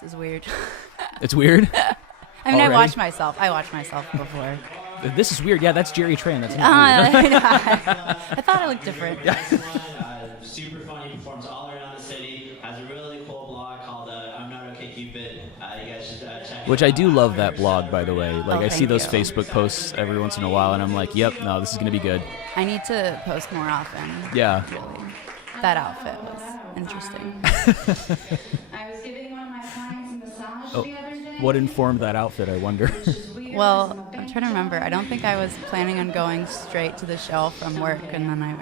This is weird. It's weird? I mean, Already? I watched myself before. This is weird. Yeah, that's Jerry Tran. That's not I thought I looked different. Super funny, performs all around the city, has a really cool blog called I'm Not Ok Cupid. You guys should check Which it out. I do love that blog, by the way. Like, I see thank those you. Facebook posts every once in a while, and I'm like, yep, no, this is going to be good. I need to post more often. Yeah. Really. That outfit was interesting. I was giving one of my clients a massage Oh, the other day. what informed that outfit, I wonder? Well, I'm trying to remember. I don't think I was planning on going straight to the show from work, and then not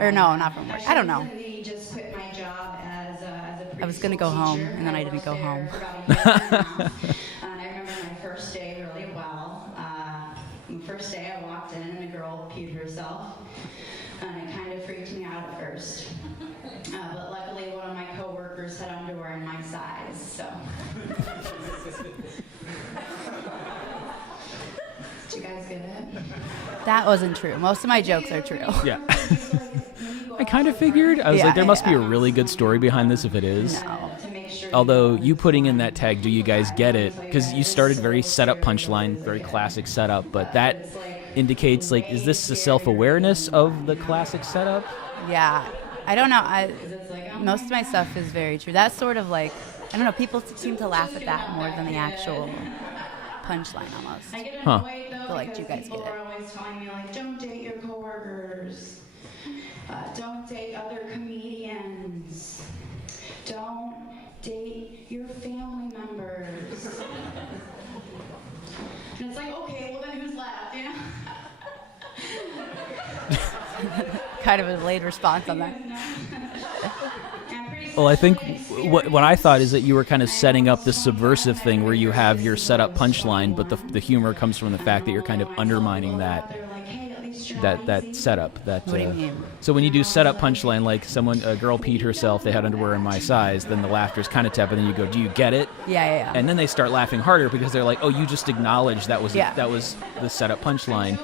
from work. I don't know. Recently just quit my job as a I was gonna go preschool home, teacher. and then I didn't go home. For about a year and a half. And I remember my first day really well. The first day I walked in and a girl peed herself, and it kind of freaked me out at first. But luckily, one of my coworkers had underwear in my size, so. Did you guys get it? That wasn't true. Most of my jokes are true. Yeah. I kind of figured. I was like, there must be a really good story behind this if it is. No. Although you putting in that tag, do you guys get it? Because you started very setup punchline, very classic setup, but that indicates, like, is this a self-awareness of the classic setup? Yeah. I don't know. Most of my stuff is very true. That's sort of like, I don't know, people seem to laugh at that more than the actual punchline almost. I get Huh. annoyed though But, like, do because you guys people get it? are always telling me like, don't date your coworkers, don't date other comedians, don't date your family members. And it's like, okay, well then who's left, you know? Kind of a delayed response on that. Well, I think what I thought is that you were kind of setting up this subversive thing where you have your setup punchline, but the humor comes from the fact that you're kind of undermining that setup. That What do you mean? So when you do setup punchline, like a girl peed herself, they had underwear in my size, then the laughter's kind of tepid, and then you go, do you get it? Yeah. And then they start laughing harder because they're like, oh, you just acknowledged that was Yeah. the setup punchline.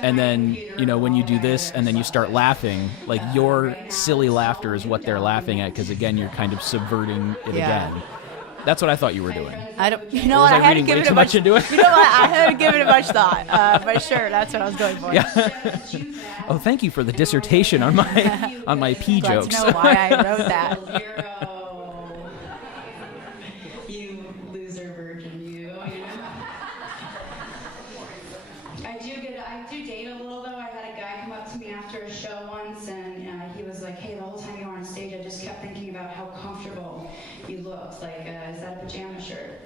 And then, when you do this and then you start laughing, like your silly laughter is what they're laughing at because, again, you're kind of subverting it again. That's what I thought you were doing. I don't. You know Or was what? I I hadn't reading way given too it much into it? You know what? I hadn't given it much thought. But sure, that's what I was going for. Yeah. Oh, thank you for the dissertation on my pee Glad jokes. to know why I wrote that. You loser virgin, you. I do date a little though. I had a guy come up to me after a show once, and he was like, "Hey, the whole time you were on stage, I just kept thinking about how comfortable you looked. Like, is that a pajama shirt?"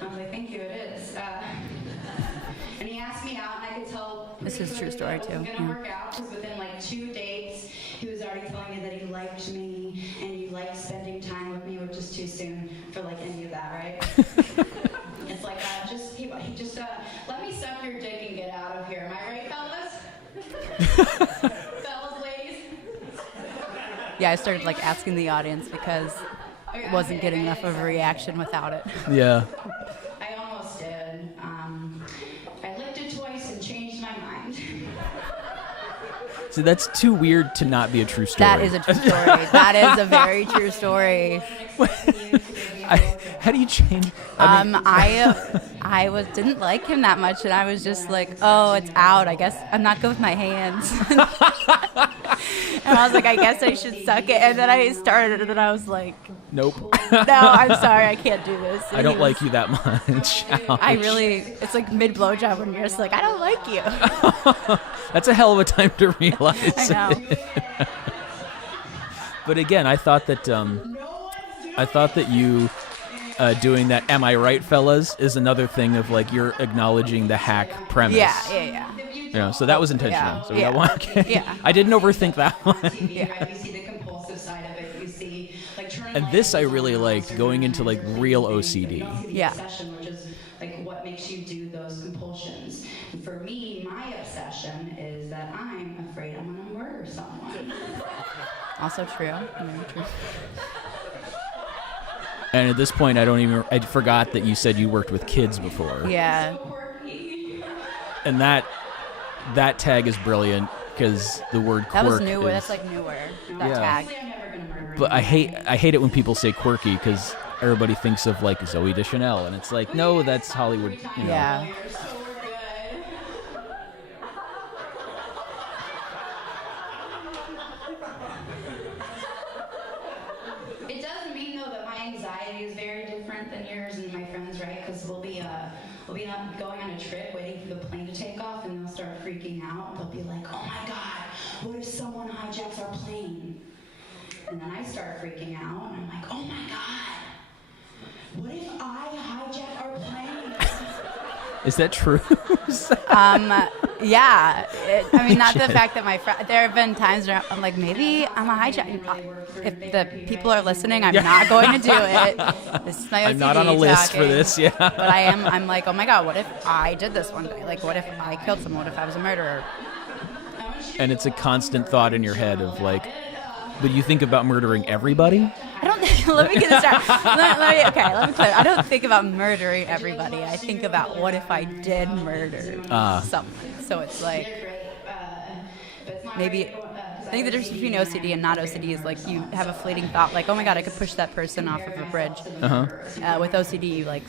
I was like, "Thank you, it is." And he asked me out, and I could tell This is a true pretty story, clearly that too. it was gonna work out because within like 2 dates, he was already telling me that he liked me and he liked spending time with me, which is too soon for like any of that, right? It's like he just let me suck your dick and get out of here. Am I right, fellas? Fellas, ladies. Yeah, I started like asking the audience because I wasn't getting enough of a reaction without it. Yeah. I almost did. I licked it twice and changed my mind. See, that's too weird to not be a true story. That is a true story. That is a very true story. How do you change? I didn't like him that much, and I was just like, oh, it's out. I guess I'm not good with my hands. And I was like, I guess I should suck it. And then I started, and then I was like, Nope. no, I'm sorry, I can't do this. And I don't he like was- you that much. I really, it's like mid blowjob when you're just like, I don't like you. That's a hell of a time to realize. I know. it. But again, I thought that you doing that "Am I right, fellas?" is another thing of like you're acknowledging the hack premise. Yeah. So that was intentional. Yeah, So we got one. Okay. yeah. I didn't overthink that one. Yeah. You see the compulsive side of it. You see like turning And lights this I on, really liked, going into like real OCD. Yeah. Obsession, which is like what makes you do those compulsions. And for me, my obsession is that I'm afraid I'm gonna murder someone. Also true. Very true. And at this point, I forgot that you said you worked with kids before. Yeah. And that tag is brilliant because the word quirk That was newer. is- That's like newer. That Yeah. tag. I'm never gonna murder But anyone. I hate it when people say quirky because everybody thinks of like Zooey Deschanel, and it's like, no, that's Hollywood. You know. Yeah. So we're good. It does mean though that my anxiety is very different than yours and my friends, right? Because we'll be not going on a trip, waiting for the plane to take off, and they'll start freaking out. They'll be like, "Oh my God, what if someone hijacks our plane?" And then I start freaking out, and I'm like, "Oh my God, what if I hijack our plane?" Is that true? Yeah. I mean, not the fact that there have been times where I'm like, maybe I'm a hijack. If the people are listening, I'm not going to do it. This is my OCD I'm not on a list talking. for this, yeah. But I'm like, oh my God, what if I did this one day? Like, what if I killed someone? What if I was a murderer? And it's a constant thought in your head of like, but you think about murdering everybody? I don't think, let me get this right. Let me clear. I don't think about murdering everybody. I think about what if I did murder someone. So it's like, maybe, I think the difference between OCD and not OCD is like you have a fleeting thought like, oh my God, I could push that person off of a bridge. With OCD, you like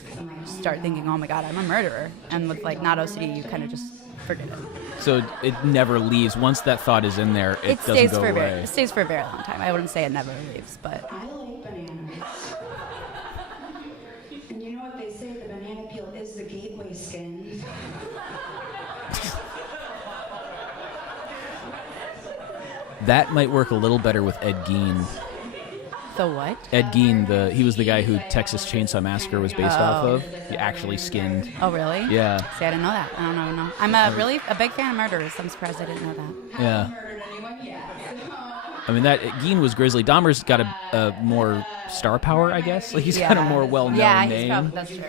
start thinking, oh my God, I'm a murderer. And with like not OCD, you kind of just forget it. So it never leaves. Once that thought is in there, it doesn't go away. It stays for a very long time. I wouldn't say it never leaves, but. I like bananas. And you know what they say, the banana peel is the gateway skin. That might work a little better with Ed Gein. The what? Ed Gein, he was the guy who Texas Chainsaw Massacre was based off of. He actually skinned. Oh, really? Yeah. See, I didn't know that. I don't know. I'm a big fan of murderers. I'm surprised I didn't know that. Yeah. Murdered anyone yet. I mean, that Gein was grisly. Dahmer's got a more star power, I guess. Like he's got a more well-known name. That's true.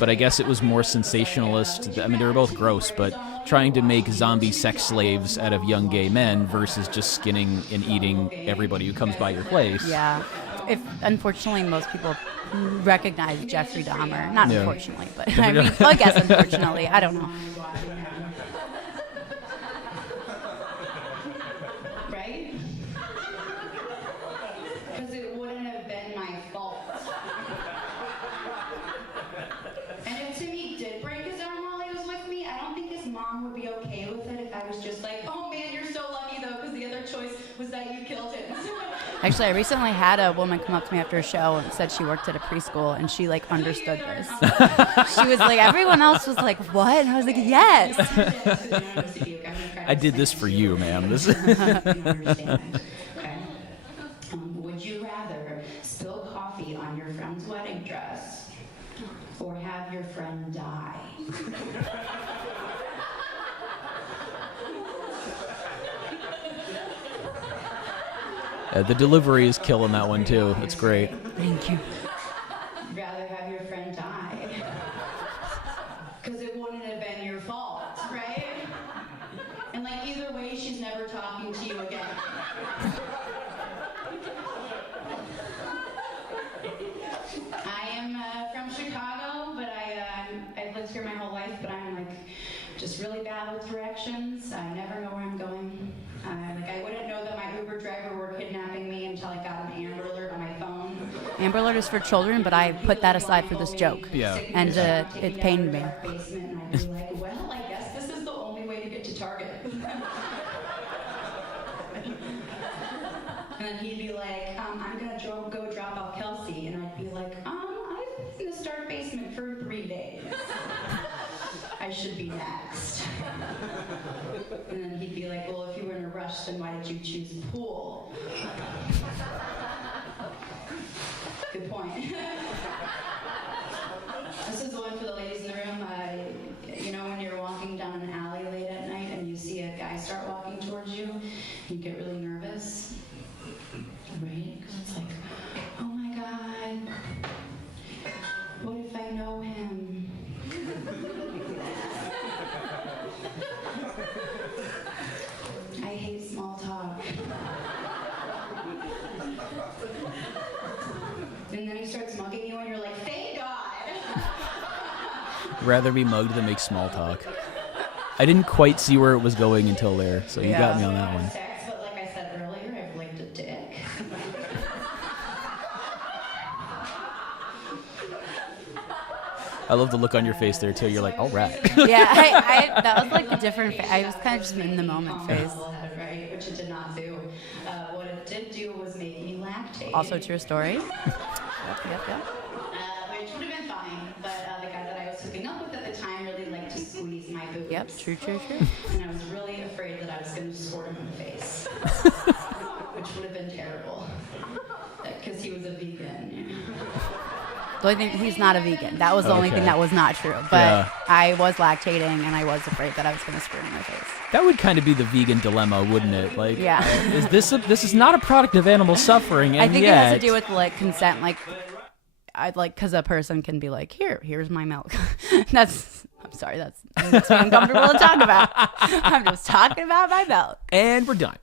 But I guess it was more sensationalist. I mean, they were both gross, but trying to make zombie sex slaves out of young gay men versus just skinning and eating everybody who comes by your place. Yeah. Unfortunately, most people recognize Jeffrey Dahmer. Not unfortunately, but I mean, I guess unfortunately. I don't know. Right? Because it wouldn't have been my fault. And if Timmy did break his arm while he was with me, I don't think his mom would be okay with it if I was just like, oh man, you're so lucky though, because the other choice was that you killed him. Actually, I recently had a woman come up to me after a show and said she worked at a preschool and she like understood this. She was like, everyone else was like, what? And I was like, yes. I did this for you, ma'am. This. Would you rather spill coffee on your friend's wedding dress or have your friend die? The delivery is killing that one too. That's great. Thank you. Rather have your friend die. Because it wouldn't have been your fault, right? And like either way, she's never talking to you again. I am from Chicago, but I've lived here my whole life, but I'm like just really bad with directions. I never know where I'm going. I wouldn't know that my Uber driver were kidnapping me until I got an Amber Alert on my phone. Amber Alert is for children, but I put that aside for this joke. Yeah. And it pained me. Basement, and I'd be like, well, I guess this is the only way to get to Target. And then he'd be like, I'm gonna go drop off Kelsey, and I'd be like, I've been in the Stark basement for 3 days. I should be next. And then he'd be like, well, if you were in a rush, then why did you choose pool? Good point. This is the one for the ladies in the room. You know when you're walking down an alley late at night and you see a guy start walking towards you, you get really nervous, right? Because it's like, oh my God, what if I know him? I hate small talk. And then he starts mugging you and you're like, thank God. Rather be mugged than make small talk. I didn't quite see where it was going until there, so you got me on that one. Sex, but like I said earlier, I've licked a dick. I love the look on your face there too. You're like, all right. Yeah, I that was like a different I was kind of just in the moment phase. Right, which it did not do. What it did do was make me lactate. Also true story. Yep. Which would have been fine, but the guy that I was hooking up with at the time really liked to squeeze my boobs. Yep, true. And I was really afraid that I was going to squirt him in the face, which would have been terrible, because he was a vegan. The only thing, he's not a vegan. That was the only thing that was not true. But I was lactating, and I was afraid that I was going to squirt in my face. That would kind of be the vegan dilemma, wouldn't it? Like, yeah. Is this is not a product of animal suffering, and I think yet... it has to do with like consent, like I'd like because a person can be like, here's my milk. I'm sorry, that makes me uncomfortable to talk about. I'm just talking about my milk, and we're done.